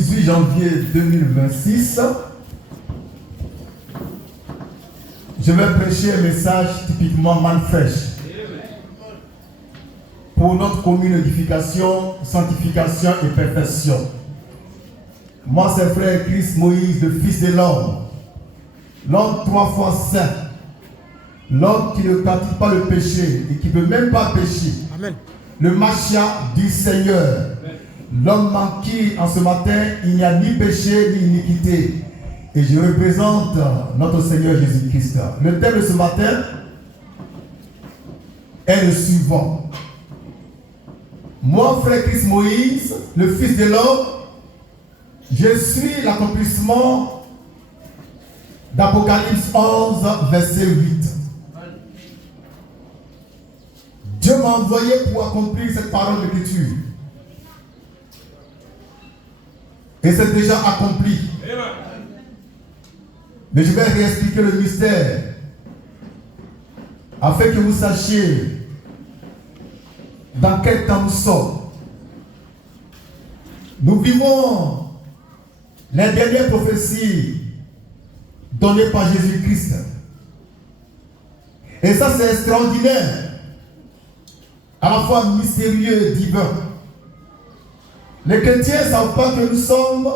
18 janvier 2026, je vais prêcher un message typiquement manifeste pour notre commune édification, sanctification et perfection. Moi, c'est frère Christ Moïse, le fils de l'homme 3 fois saint, l'homme qui ne pratique pas le péché et qui ne veut même pas pécher. Amen. Le Machia du Seigneur, l'homme en qui en ce matin il n'y a ni péché ni iniquité. Et je représente notre Seigneur Jésus-Christ. Le thème de ce matin est le suivant. Moi, frère Christ Moïse, le fils de l'homme, je suis l'accomplissement d'Apocalypse 11, verset 8. Dieu m'a envoyé pour accomplir cette parole d'écriture. Et c'est déjà accompli. Mais je vais réexpliquer le mystère afin que vous sachiez dans quel temps nous sommes. Nous vivons les dernières prophéties données par Jésus-Christ. Et ça, c'est extraordinaire, à la fois mystérieux et divin. Les chrétiens ne savent pas que nous sommes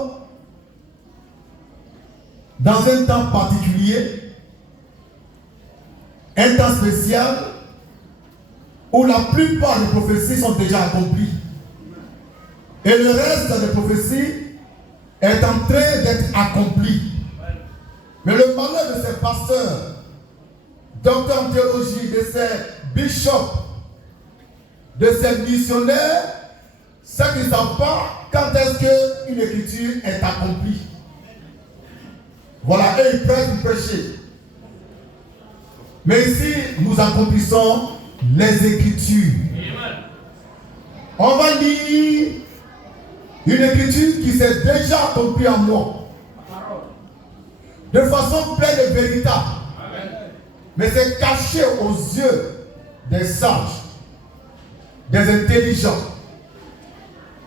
dans un temps particulier, un temps spécial, où la plupart des prophéties sont déjà accomplies. Et le reste des prophéties est en train d'être accompli. Mais le malheur de ces pasteurs, docteurs en théologie, de ces bishops, de ces missionnaires, c'est qu'ils ne savent pas quand est-ce qu'une écriture est accomplie. Voilà, eux ils prêchent, ils prêchent. Mais ici, nous accomplissons les Écritures. On va lire une écriture qui s'est déjà accomplie en moi. De façon pleine et véritable. Mais c'est caché aux yeux des sages, des intelligents,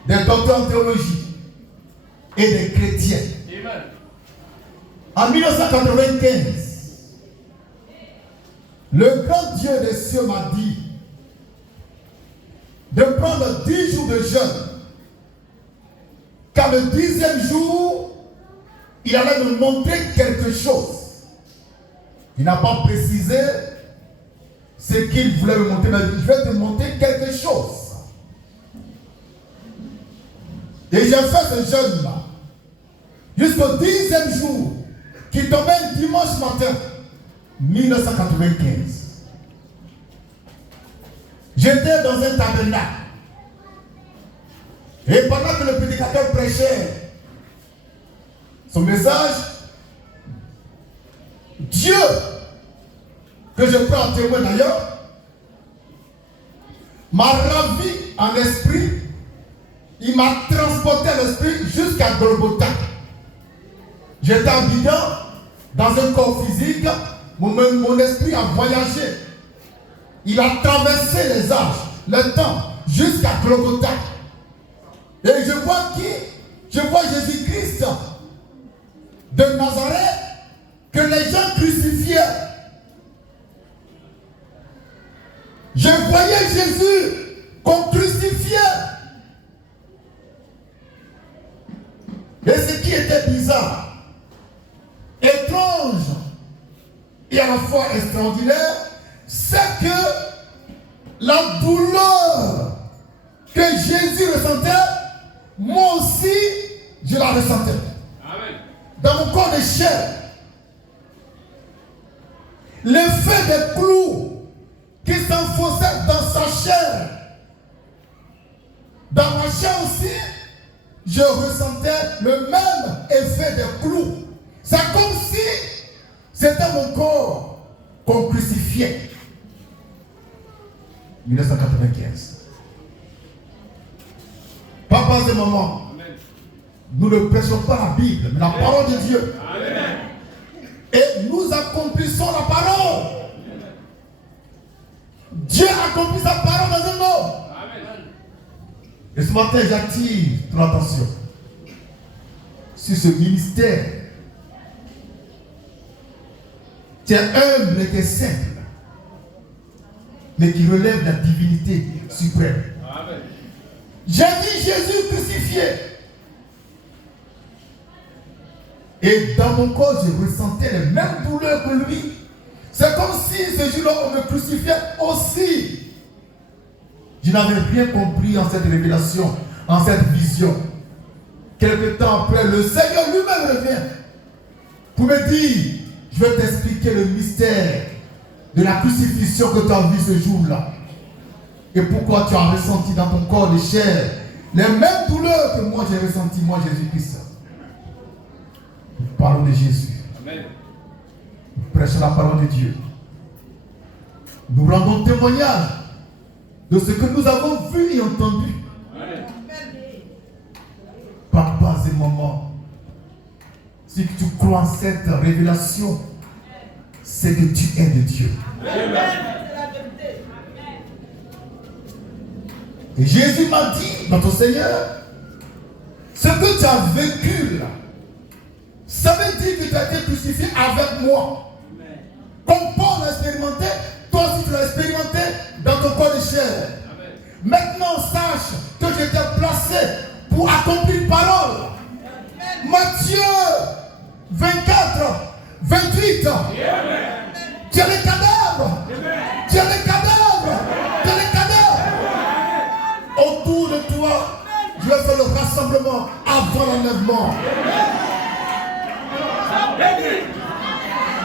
des docteurs en théologie et des chrétiens. En 1995, le grand Dieu des cieux m'a dit de prendre 10 jours de jeûne, car le 10e jour, il allait me montrer quelque chose. Il n'a pas précisé ce qu'il voulait me montrer, mais je vais te montrer quelque chose. Et j'ai fait ce jeûne-là jusqu'au 10e jour, qui tombait le dimanche matin, 1995. J'étais dans un tabernacle. Et pendant que le prédicateur prêchait son message, Dieu, que je prends en témoin d'ailleurs, m'a ravi en esprit. Il m'a transporté l'esprit jusqu'à Golgotha. J'étais habitant dans un corps physique, mon esprit a voyagé. Il a traversé les âges, le temps, jusqu'à Golgotha. Et je vois qui? Je vois Jésus-Christ de Nazareth que les gens crucifiaient. Je voyais Jésus qu'on crucifiait. Et ce qui était bizarre, étrange et à la fois extraordinaire, c'est que la douleur que Jésus ressentait, moi aussi, je la ressentais. Amen. Dans mon corps de chair. L'effet des clous qui s'enfonçaient dans sa chair. Dans ma chair aussi, je ressentais le même effet des clous. C'est comme si c'était mon corps qu'on crucifiait. 1995. Papa et maman, nous ne prêchons pas la Bible, mais la parole de Dieu. Amen. Et nous accomplissons la parole. Dieu accomplit sa parole dans un homme. Amen. Et ce matin, j'attire ton attention. sur ce ministère. Tu es humble et tu es simple, mais qui relève la divinité suprême. Amen. J'ai vu Jésus crucifié. Et dans mon corps, je ressentais les mêmes douleurs que lui. C'est comme si ce jour-là, on me crucifiait aussi. Je n'avais rien compris en cette révélation, en cette vision. Quelque temps après, le Seigneur lui-même revient pour me dire, je vais t'expliquer le mystère de la crucifixion que tu as vu ce jour-là. Et pourquoi tu as ressenti dans ton corps de chair les mêmes douleurs que moi j'ai ressenti, moi Jésus-Christ. Nous parlons de Jésus. Amen. Nous prêchons la parole de Dieu. Nous rendons témoignage de ce que nous avons vu et entendu. Amen. Papa et maman, si tu crois en cette révélation, c'est que tu es de Dieu. Amen. Et Jésus m'a dit, notre Seigneur, ce que tu as vécu là, ça veut dire que tu as été crucifié avec moi. Amen. Comme Paul l'a expérimenté, toi aussi tu l'as expérimenté dans ton corps de chair. Amen. Maintenant sache que je t'ai placé pour accomplir une parole. Amen. Matthieu 24, 28. Amen. Tu as les cadavres. Amen. Tu as les cadavres. Tu as les cadavres. Autour de toi, je vais faire le rassemblement avant l'enlèvement.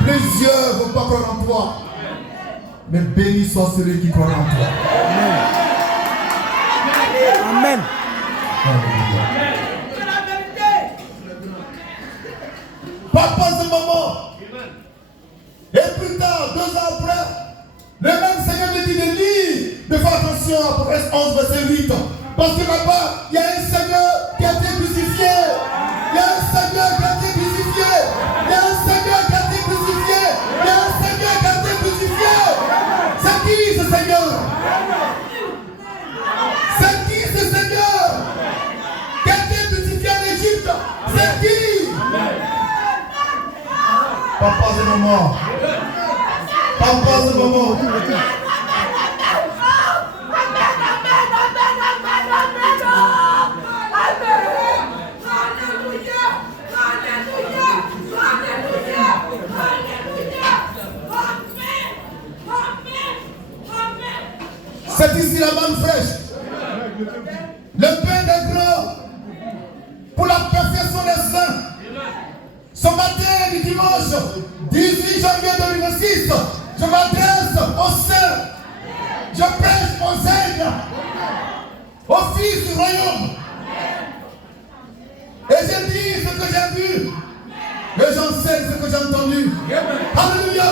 Plusieurs ne vont pas croire en toi, mais béni soit celui qui croit en toi. Amen. Amen. Papa et maman. Et plus tard, 2 ans après, le même Seigneur me dit de lire, de faire attention à Apocalypse 11, verset 8. Parce que là-bas, il y a un Seigneur qui a été crucifié. Il y a un Seigneur qui a été crucifié. Il y a un Seigneur qui a été crucifié. Il y a un Seigneur qui a été crucifié. C'est qui ce Seigneur? C'est qui ce Seigneur qui a été crucifié en Égypte? C'est qui? Papa et maman. Papa et maman. C'est ici la manne fraîche. Le pain des grands pour la perfection des saints. Ce matin du dimanche 18 janvier 2006, je m'adresse aux saints. Je prêche aux aigles, aux fils du royaume. Et je dis ce que j'ai vu. Et j'enseigne ce que j'ai entendu. Alléluia.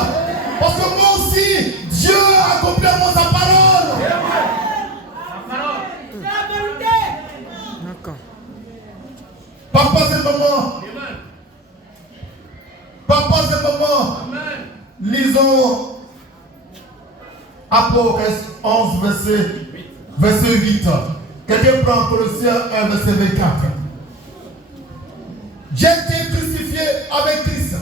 Parce que moi aussi, Dieu a accompli en moi sa parole. C'est la vérité. D'accord. Papa et maman. Papa et maman. Lisons Apocalypse 11, verset 8. Quelqu'un prend Colossiens 1, verset 24. J'ai été crucifié avec Christ.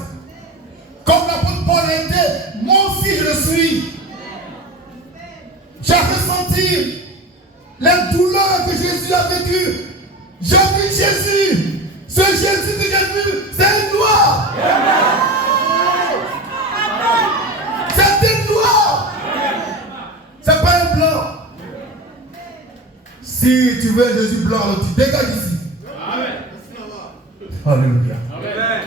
Comme l'apôtre Paul a été, moi aussi je le suis. J'ai ressenti les douleurs que Jésus a vécues. J'ai vu Jésus. Ce Jésus que j'ai vu, c'est un noir. C'est un noir. C'est pas un blanc. Si tu veux Jésus blanc, alors tu dégages ici. Amen. Alléluia. Amen.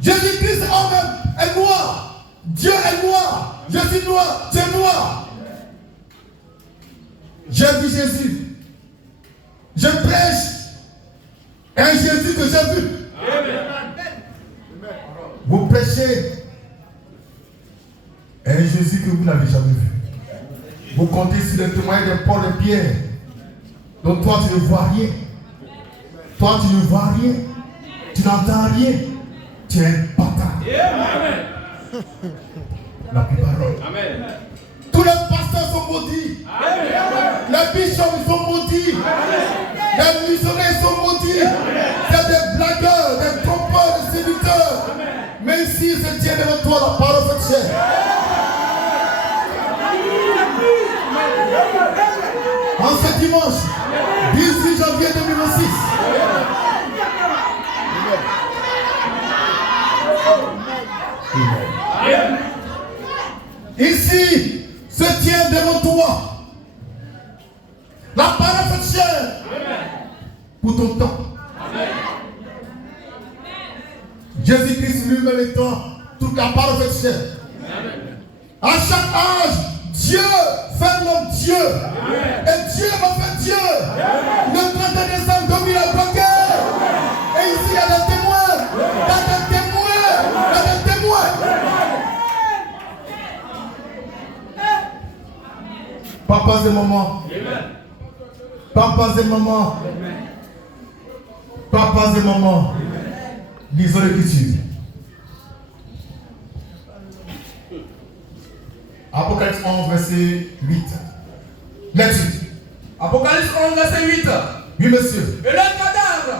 Jésus-Christ est noir. Dieu est noir. Je suis noir. Tu es noir. J'ai vu Jésus. Je prêche un Jésus que j'ai vu. Amen. Vous prêchez un Jésus que vous n'avez jamais vu. Vous comptez sur le témoignage de Paul et Pierre. Donc toi tu ne vois rien. Toi tu ne vois rien. Tu n'entends rien. Tu es un bâtard. Amen. La parole. Amen. Tous les pasteurs sont maudits. Amen. Les bishops sont maudits. Amen. Les missionnaires sont maudits. C'est des blagueurs, des Ici, se tient devant toi la parole faite chair. En ce dimanche, 18 janvier 2006. Ici, se tient devant toi la parole faite chair pour ton temps. Jésus-Christ lui-même étant toute la parole faite chair. À chaque âge, Dieu fait l'homme Dieu. Et Dieu m'a fait Dieu. Le 31 décembre 2000 a bloqué. Et ici, il y a des témoins. Il y a des témoins. Il y a des témoins. Papas et mamans. Papas et mamans. Papas et mamans. Lisons l'écriture. Apocalypse 11, verset 8. Lecture. Apocalypse 11, verset 8. Oui, monsieur. Et le cadavre.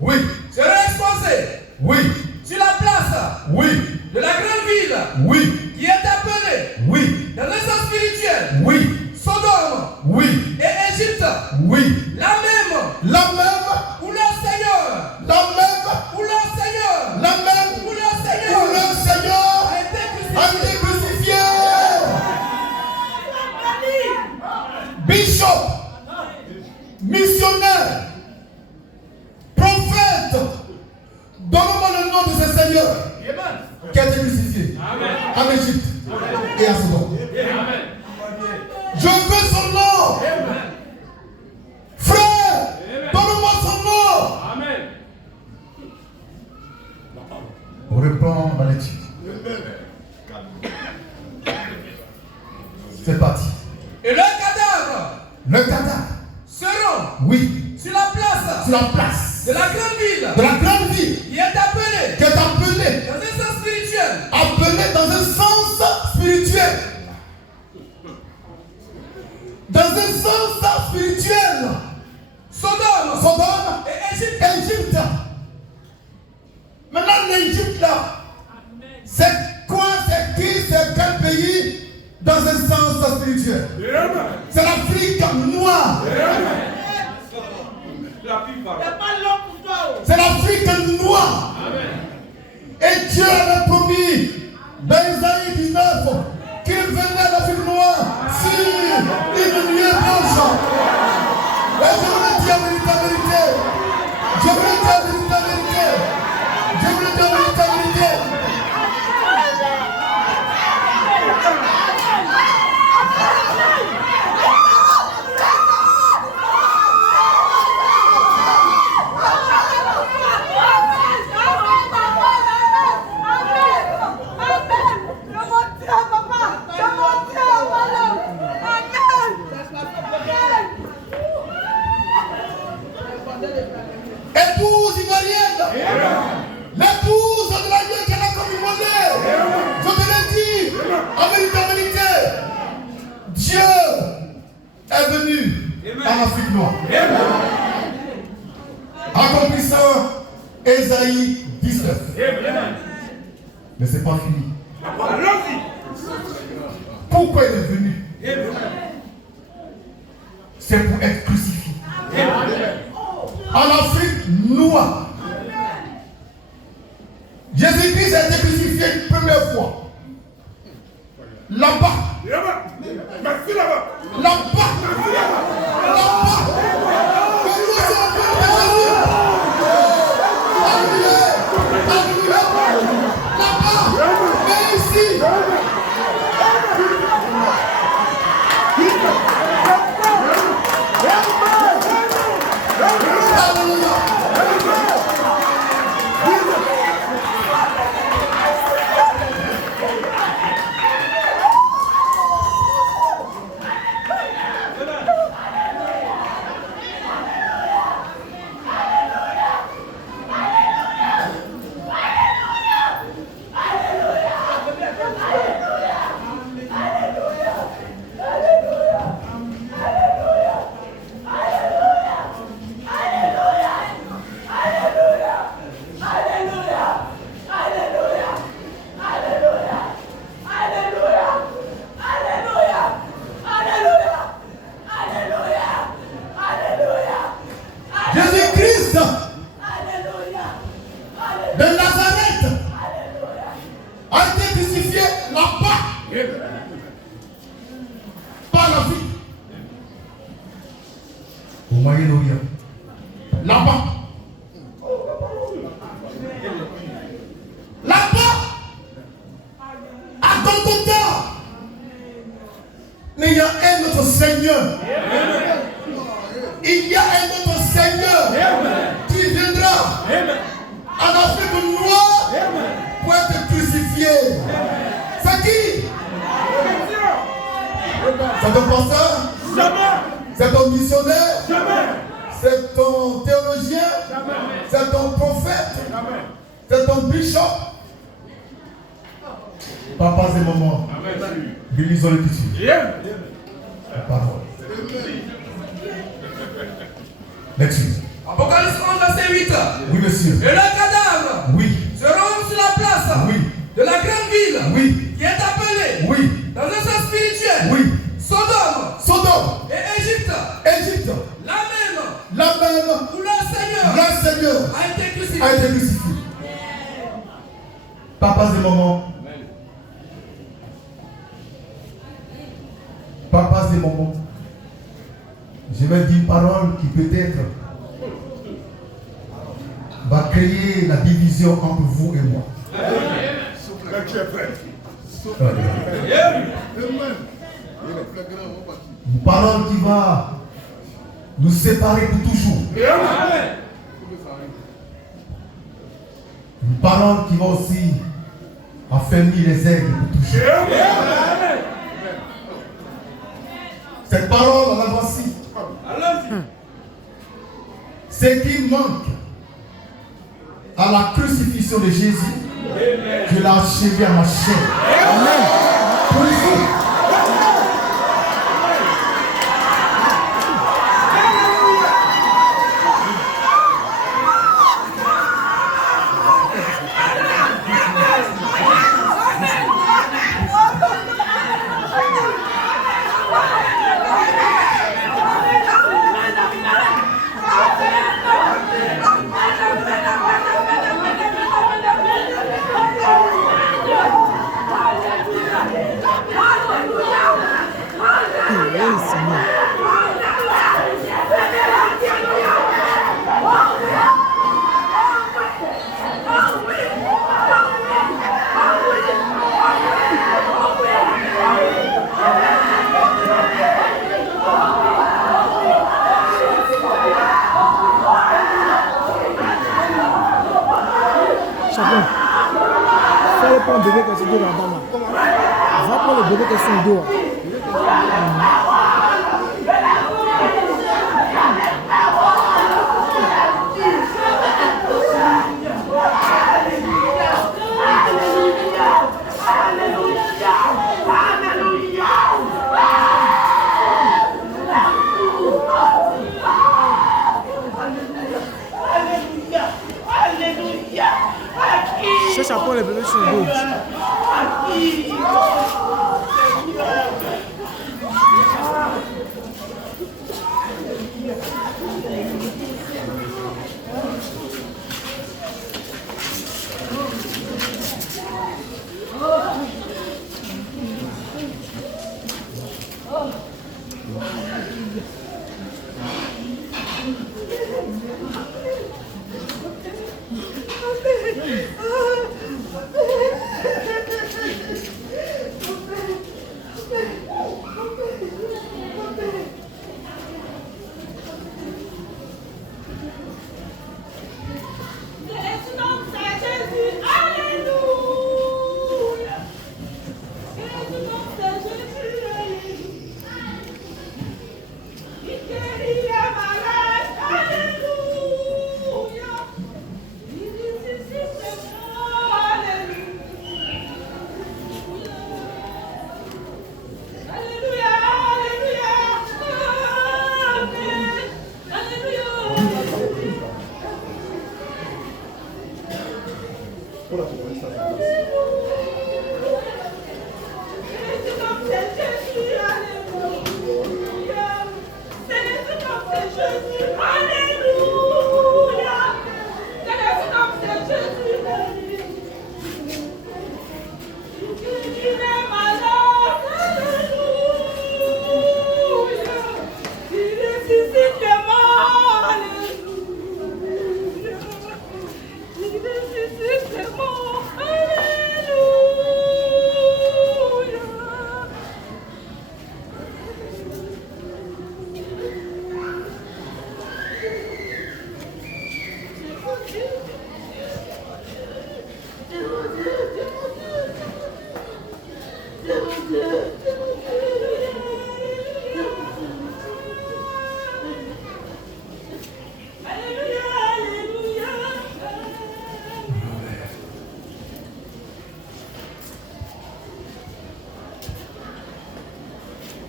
Oui. Sera exposé. Oui. Sur la place. Oui. De la grande ville. Oui. Qui est appelée. Oui. Dans le sens spirituel. Oui. Sodome. Oui. Et Égypte. Oui. La même. La même. Où le Seigneur. La même. Où le Seigneur. La même. Où le Seigneur. Où le Seigneur A été a crucifié. été crucifié. Bishop, missionnaire, prophète, donne-moi le nom de ce Seigneur qui a été crucifié en Égypte et à Sodome. Je veux son nom. Frère, donne-moi son nom. On reprend la lecture. C'est parti. Et le cadavre. Le cadavre. Seront. Oui. Sur la place. Sur la place. De la grande ville. De la grande ville. Qui est appelée. Qui est appelée. Dans un sens spirituel. Appelée dans un sens spirituel. Dans un sens spirituel. Sodome. Sodome Et Égypte. Égypte. Maintenant, l'Égypte là, c'est quoi, c'est qui, c'est quel pays dans un sens spirituel? C'est l'Afrique noire. C'est l'Afrique noire. Et Dieu avait promis dans Isaïe 19 qu'il venait l'Afrique noire sur une nuée blanche. Et je voulais dire la vérité. Je voulais dire la vérité. Je voulais dire la vérité. Épouse ivoirienne, l'épouse de la Dieu qu'elle a commis monnaie. Je te l'ai dit, en vérité, Dieu est venu en Afrique noire. Accomplissant Ésaïe 19. Mais ce n'est pas fini. Pourquoi il est venu? C'est pour être crucifié. En Afrique noire. Jésus-Christ a été crucifié une première fois. Là-bas. Merci là-bas. Là-bas. Là-bas. Alléluia. Alléluia. Là-bas. Mais ici. Seigneur. Il y a un autre Seigneur qui viendra en Afrique noire pour être crucifié. C'est qui? C'est ton pasteur? Jamais. C'est ton missionnaire? Jamais. C'est ton théologien? Jamais. C'est ton prophète? Jamais. C'est ton bishop? Papas et mamans, bénissons l'écriture. La parole. Lecture. Apocalypse 11, verset 8. Oui, monsieur. Et leurs cadavres Oui. seront sur la place Oui. de la grande ville Oui. qui est appelée, Oui. dans un sens spirituel, Oui. Sodome Sodome. et Égypte. Égypte. La même Où où le Seigneur le Seigneur a été crucifié. a été crucifié. Papas et mamans. Papas et mamans. Je vais dire une parole qui peut-être va créer la division entre vous et moi. Une parole qui va nous séparer pour toujours. Une parole qui va aussi affermir les aigles pour toujours. Cette parole, la voici. Ce qui manque à la crucifixion de Jésus, je l'ai achevé à ma chair. Amen. Pour vous. Fallait prendre le bébé qui est sur le dos là-bas. Va prendre le bébé qui est sur le dos. Cherche à prendre le bébé sur le dos.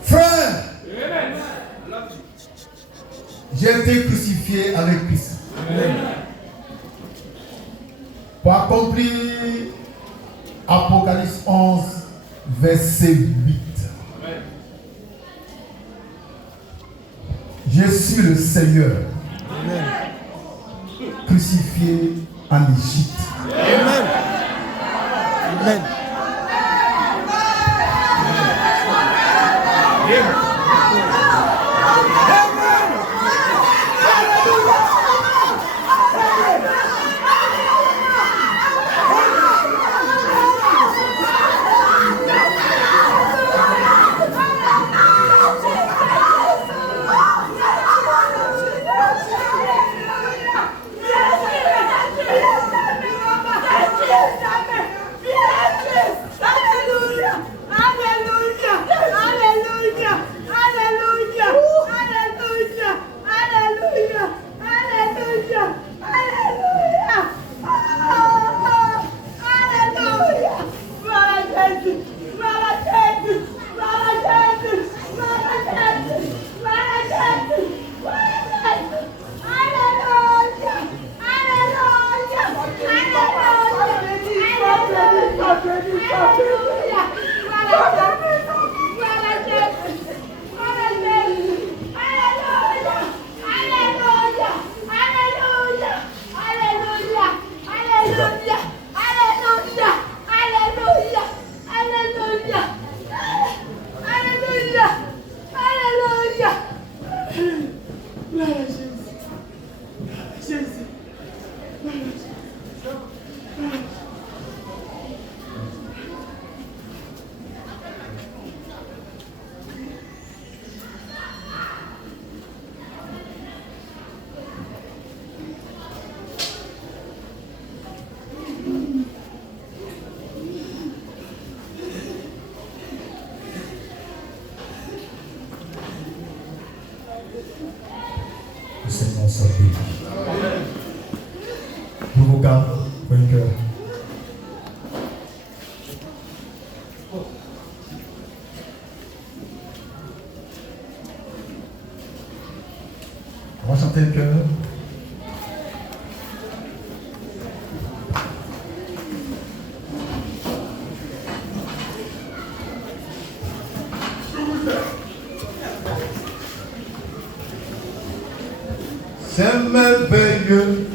Frère, j'ai été crucifié avec Christ. Pour accomplir Apocalypse 11, verset 8. Je suis le Seigneur, crucifié en Égypte. Amen. Amen. Seigneur soit béni. Nous vous gardons, vainqueur. On va chanter le cœur. C'est merveilleux